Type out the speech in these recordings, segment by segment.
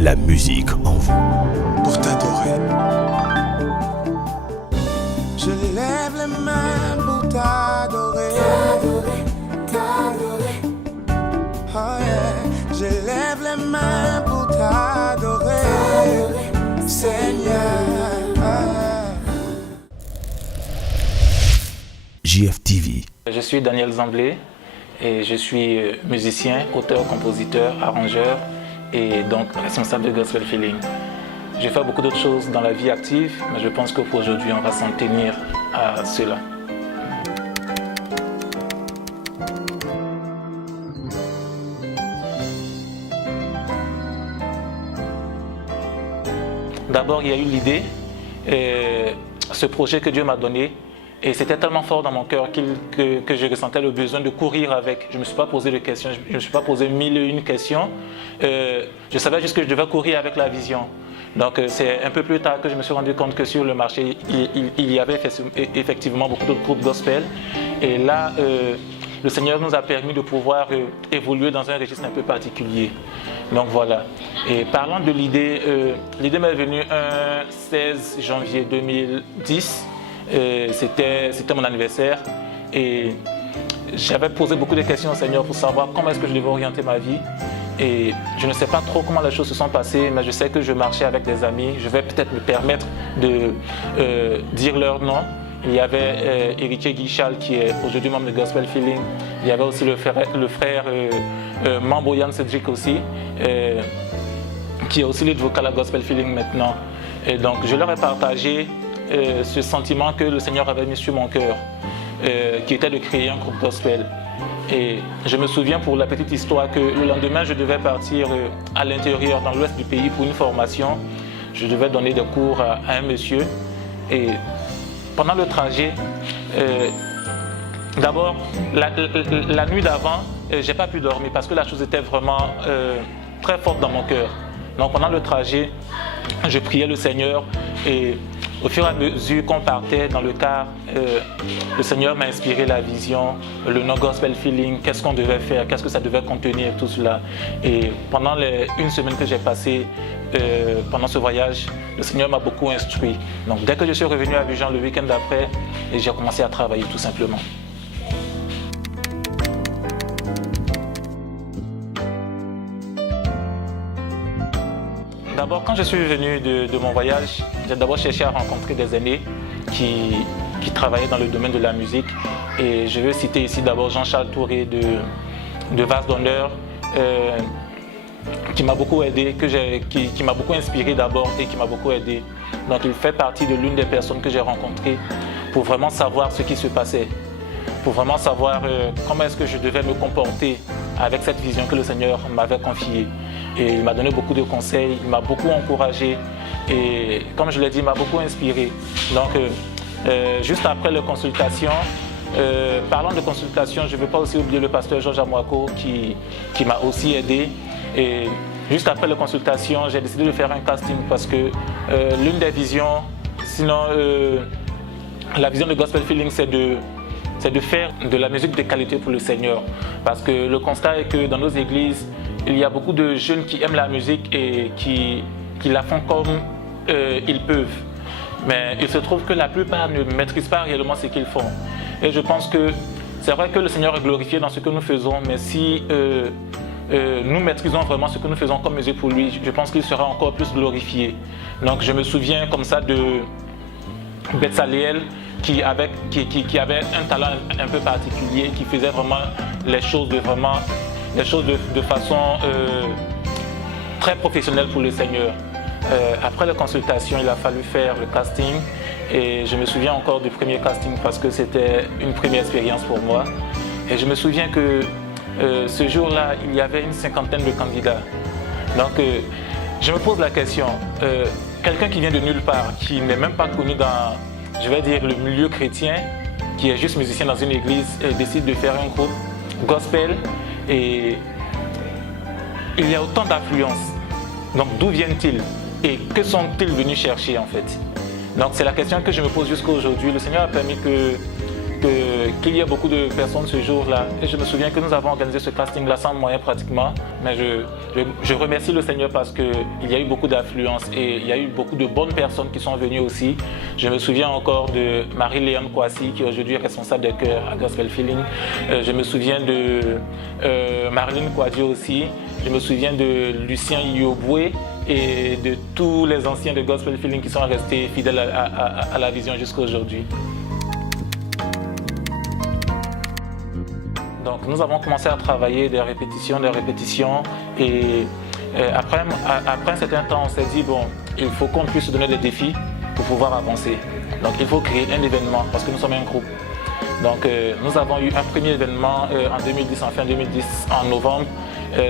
la musique en vous. Pour t'adorer. Je lève les mains pour t'adorer. T'adorer, t'adorer. Oh yeah. Je lève les mains pour t'adorer. T'adorer, Seigneur. JFTV. Je suis Daniel Zamblé et je suis musicien, auteur, compositeur, arrangeur et donc responsable de Gospel Feeling. J'ai fait beaucoup d'autres choses dans la vie active, mais je pense que pour aujourd'hui, on va s'en tenir à cela. D'abord, il y a eu l'idée, ce projet que Dieu m'a donné, et c'était tellement fort dans mon cœur que je ressentais le besoin de courir avec. Je ne me suis pas posé de questions, je ne me suis pas posé mille et une questions. Je savais juste que je devais courir avec la vision. Donc c'est un peu plus tard que je me suis rendu compte que sur le marché, il y avait effectivement beaucoup d'autres groupes gospel. Et là, le Seigneur nous a permis de pouvoir évoluer dans un registre un peu particulier. Donc voilà. Et parlant de l'idée, l'idée m'est venue un 16 janvier 2010. C'était mon anniversaire et j'avais posé beaucoup de questions au Seigneur pour savoir comment est-ce que je devais orienter ma vie. Et je ne sais pas trop comment les choses se sont passées, mais je sais que je marchais avec des amis. Je vais peut-être me permettre de dire leur nom. Il y avait Héritier Guichal qui est aujourd'hui membre de Gospel Feeling. Il y avait aussi le frère Mamboyan Cedric aussi, qui est aussi lead vocal à Gospel Feeling maintenant. Et donc je leur ai partagé ce sentiment que le Seigneur avait mis sur mon cœur, qui était de créer un groupe gospel. Et je me souviens pour la petite histoire que le lendemain, je devais partir à l'intérieur, dans l'ouest du pays, pour une formation. Je devais donner des cours à un monsieur. Et pendant le trajet, d'abord, la nuit d'avant, j'ai pas pu dormir parce que la chose était vraiment très forte dans mon cœur. Donc pendant le trajet, je priais le Seigneur et au fur et à mesure qu'on partait dans le car, le Seigneur m'a inspiré la vision, le nom Gospel Feeling, qu'est-ce qu'on devait faire, qu'est-ce que ça devait contenir, tout cela. Et pendant une semaine que j'ai passée pendant ce voyage, le Seigneur m'a beaucoup instruit. Donc dès que je suis revenu à Abidjan le week-end d'après, j'ai commencé à travailler tout simplement. D'abord, quand je suis venu de mon voyage, j'ai d'abord cherché à rencontrer des aînés qui travaillaient dans le domaine de la musique. Et je veux citer ici d'abord Jean-Charles Touré de Vase d'Honneur, qui m'a beaucoup aidé, qui m'a beaucoup inspiré d'abord et qui m'a beaucoup aidé. Donc il fait partie de l'une des personnes que j'ai rencontrées pour vraiment savoir ce qui se passait, pour vraiment savoir comment est-ce que je devais me comporter avec cette vision que le Seigneur m'avait confiée. Et il m'a donné beaucoup de conseils, il m'a beaucoup encouragé et comme je l'ai dit, il m'a beaucoup inspiré. Donc juste après les consultations, parlant de consultations, je ne veux pas aussi oublier le pasteur Georges Amouako qui m'a aussi aidé. Et juste après les consultations, j'ai décidé de faire un casting parce que l'une des visions, sinon la vision de Gospel Feeling, c'est de faire de la musique de qualité pour le Seigneur. Parce que le constat est que dans nos églises, il y a beaucoup de jeunes qui aiment la musique et qui la font comme ils peuvent. Mais il se trouve que la plupart ne maîtrisent pas réellement ce qu'ils font. Et je pense que c'est vrai que le Seigneur est glorifié dans ce que nous faisons, mais si nous maîtrisons vraiment ce que nous faisons comme musique pour lui, je pense qu'il sera encore plus glorifié. Donc je me souviens comme ça de Betsaleel qui avait un talent un peu particulier, qui faisait vraiment les choses de façon très professionnelle pour le Seigneur. Après la consultation, il a fallu faire le casting et je me souviens encore du premier casting parce que c'était une première expérience pour moi. Et je me souviens que ce jour-là, il y avait une cinquantaine de candidats. Donc je me pose la question, quelqu'un qui vient de nulle part, qui n'est même pas connu dans, je vais dire, le milieu chrétien, qui est juste musicien dans une église, décide de faire un groupe gospel et il y a autant d'affluence. Donc d'où viennent-ils et que sont-ils venus chercher en fait? Donc c'est la question que je me pose jusqu'à aujourd'hui. Le Seigneur a permis qu'il y ait beaucoup de personnes ce jour-là. Et je me souviens que nous avons organisé ce casting-là sans moyens pratiquement. Mais je remercie le Seigneur parce qu'il y a eu beaucoup d'affluence et il y a eu beaucoup de bonnes personnes qui sont venues aussi. Je me souviens encore de Marie-Léon Kouassi qui est aujourd'hui responsable des chœurs à Gospel Feeling. Je me souviens de Marilyn Kouadio aussi. Je me souviens de Lucien Yoboué et de tous les anciens de Gospel Feeling qui sont restés fidèles à la vision jusqu'à aujourd'hui. Donc nous avons commencé à travailler des répétitions et après un certain temps on s'est dit bon, il faut qu'on puisse se donner des défis pour pouvoir avancer. Donc il faut créer un événement parce que nous sommes un groupe. Donc nous avons eu un premier événement en 2010, en fin 2010, en novembre.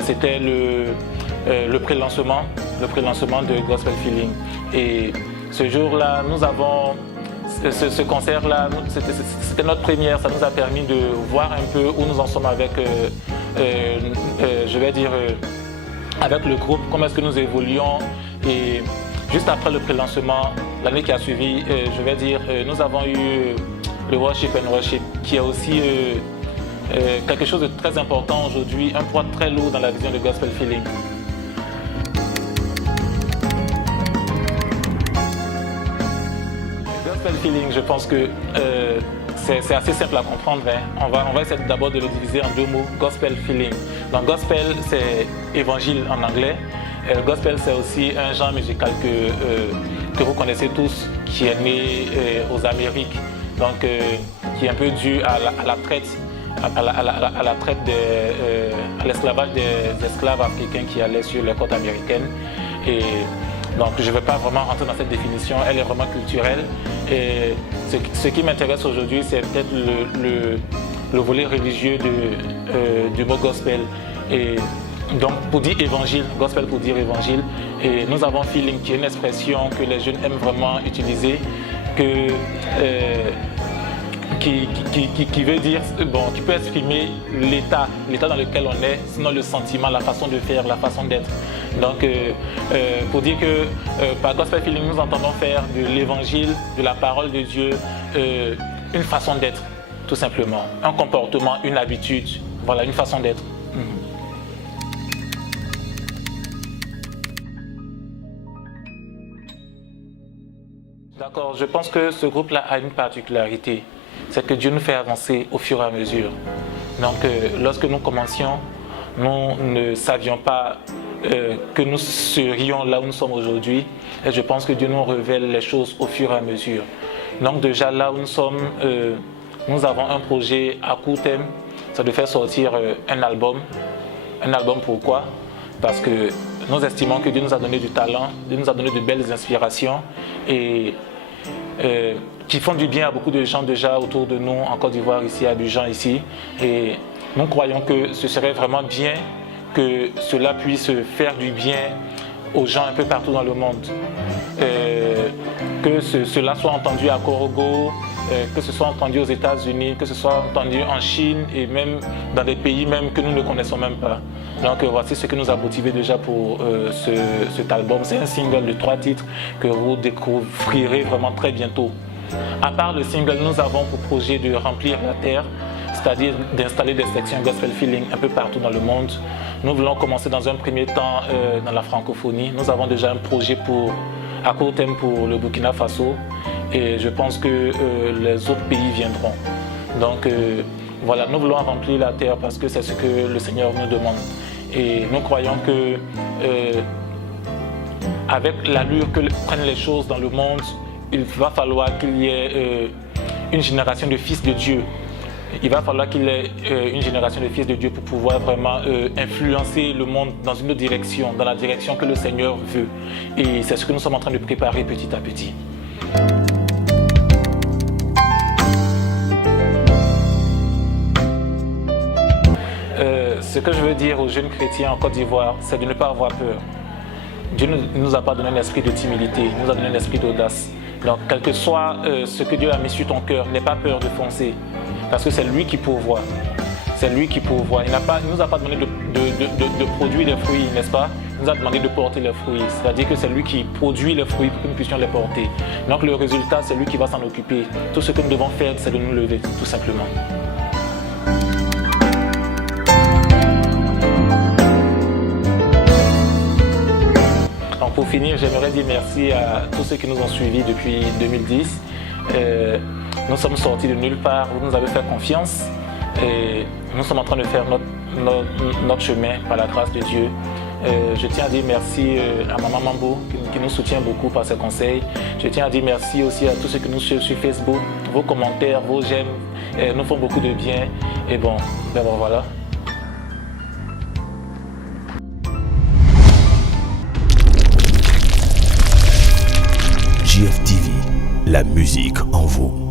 C'était le pré-lancement de Gospel Feeling. Et ce jour-là, nous avons ce concert-là, c'était notre première. Ça nous a permis de voir un peu où nous en sommes avec, je vais dire, avec le groupe, comment est-ce que nous évoluons. Et juste après le pré-lancement, l'année qui a suivi, je vais dire, nous avons eu le Worship and Worship, qui est aussi quelque chose de très important aujourd'hui, un poids très lourd dans la vision de Gospel Feeling. Gospel Feeling, je pense que c'est assez simple à comprendre. Hein. On va essayer d'abord de le diviser en deux mots, Gospel Feeling. Donc Gospel, c'est évangile en anglais. Gospel, c'est aussi un genre musical que vous connaissez tous, qui est né aux Amériques, donc qui est un peu dû à la traite, à l'esclavage des esclaves africains qui allaient sur les côtes américaines. Et donc je ne vais pas vraiment rentrer dans cette définition, elle est vraiment culturelle. Et ce qui m'intéresse aujourd'hui, c'est peut-être le volet religieux du mot gospel. Et donc pour dire évangile, gospel pour dire évangile. Et nous avons feeling, qui est une expression que les jeunes aiment vraiment utiliser, qui veut dire, bon, qui peut exprimer l'état dans lequel on est, sinon le sentiment, la façon de faire, la façon d'être. Donc, pour dire que par Gospel Feeling, nous entendons faire de l'évangile, de la parole de Dieu, une façon d'être, tout simplement. Un comportement, une habitude, voilà, une façon d'être. D'accord, je pense que ce groupe-là a une particularité, c'est que Dieu nous fait avancer au fur et à mesure. Donc, lorsque nous commencions, nous ne savions pas que nous serions là où nous sommes aujourd'hui. Et je pense que Dieu nous révèle les choses au fur et à mesure. Donc déjà là où nous sommes, nous avons un projet à court terme, c'est de faire sortir un album. Un album pourquoi? Parce que nous estimons que Dieu nous a donné du talent, Dieu nous a donné de belles inspirations et qui font du bien à beaucoup de gens déjà autour de nous, en Côte d'Ivoire, ici, à Abidjan, ici. Et nous croyons que ce serait vraiment bien que cela puisse faire du bien aux gens un peu partout dans le monde. Que cela soit entendu à Korogo, que ce soit entendu aux États-Unis, que ce soit entendu en Chine et même dans des pays même que nous ne connaissons même pas. Donc voici ce qui nous a motivé déjà pour cet album. C'est un single de 3 titres que vous découvrirez vraiment très bientôt. À part le single, nous avons pour projet de remplir la terre, c'est-à-dire d'installer des sections Gospel Feeling un peu partout dans le monde. Nous voulons commencer dans un premier temps dans la francophonie. Nous avons déjà un projet à court terme pour le Burkina Faso et je pense que les autres pays viendront. Donc voilà, nous voulons remplir la terre parce que c'est ce que le Seigneur nous demande. Et nous croyons que avec l'allure que prennent les choses dans le monde, il va falloir qu'il y ait une génération de fils de Dieu. Il va falloir qu'il y ait une génération de fils de Dieu pour pouvoir vraiment influencer le monde dans une autre direction, dans la direction que le Seigneur veut. Et c'est ce que nous sommes en train de préparer petit à petit. Ce que je veux dire aux jeunes chrétiens en Côte d'Ivoire, c'est de ne pas avoir peur. Dieu ne nous a pas donné un esprit de timidité, il nous a donné un esprit d'audace. Donc, quel que soit ce que Dieu a mis sur ton cœur, n'aie pas peur de foncer. Parce que c'est lui qui pourvoit. C'est lui qui pourvoit. Il ne nous a pas donné de produire des fruits, n'est-ce pas? nous a demandé de porter les fruits. C'est-à-dire que c'est lui qui produit les fruits pour que nous puissions les porter. Donc le résultat, c'est lui qui va s'en occuper. Tout ce que nous devons faire, c'est de nous lever, tout simplement. Donc pour finir, j'aimerais dire merci à tous ceux qui nous ont suivis depuis 2010. Nous sommes sortis de nulle part, vous nous avez fait confiance et nous sommes en train de faire notre chemin par la grâce de Dieu. Je tiens à dire merci à Maman Mambo qui nous soutient beaucoup par ses conseils. Je tiens à dire merci aussi à tous ceux qui nous suivent sur Facebook. Vos commentaires, vos j'aime nous font beaucoup de bien. Et bon, voilà. GFTV, la musique en vous.